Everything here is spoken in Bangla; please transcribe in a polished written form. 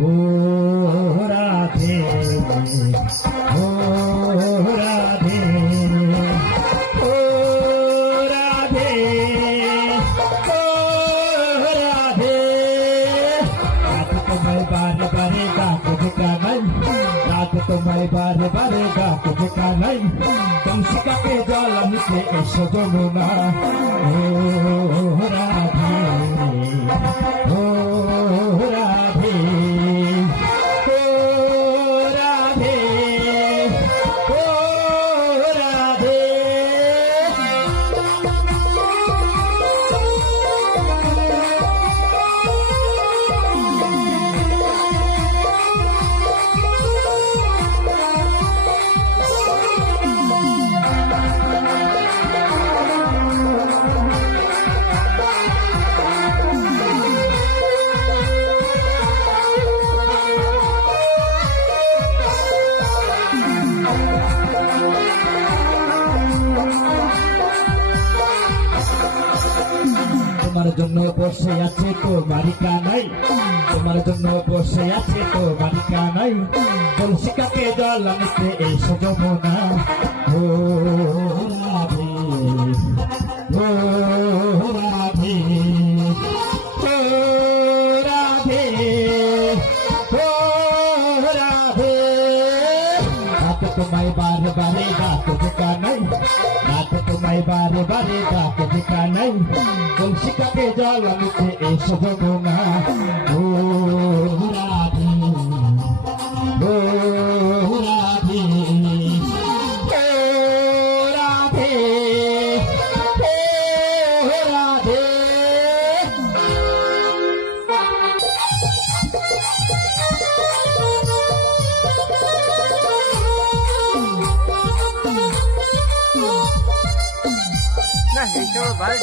ও রাধে ও রাধে ও রাধে ও রাধে রাত তোমায় বারে বারে ডাকে ঢুকানাই রাত তোমায় বারে বারে ডাকে ঢুকানাই কংসিকাকে জল আনিতে এসো যমুনা ও রাধে ও রাধে ও রাধে ও রাধে তোমার জন্য বসে আছে তো বাড়িকা নাই তোমার জন্য বসে আছে তো বাড়িকা নাই কলসিকাকে জল আনতে এসো যমুনা ও রাধে ও রাধে ও রাধে ও রাধে রাত তোমায় বারে বারে ডাকে ঢোকা নাই রাত তোমায় বারে বারে ডাকে ঢোকা নাই কলসিকাকে জল আনিতে এসো যমুনা ও রাধে ও রাধে ও রাধে ও রাধে না এইটা ভাই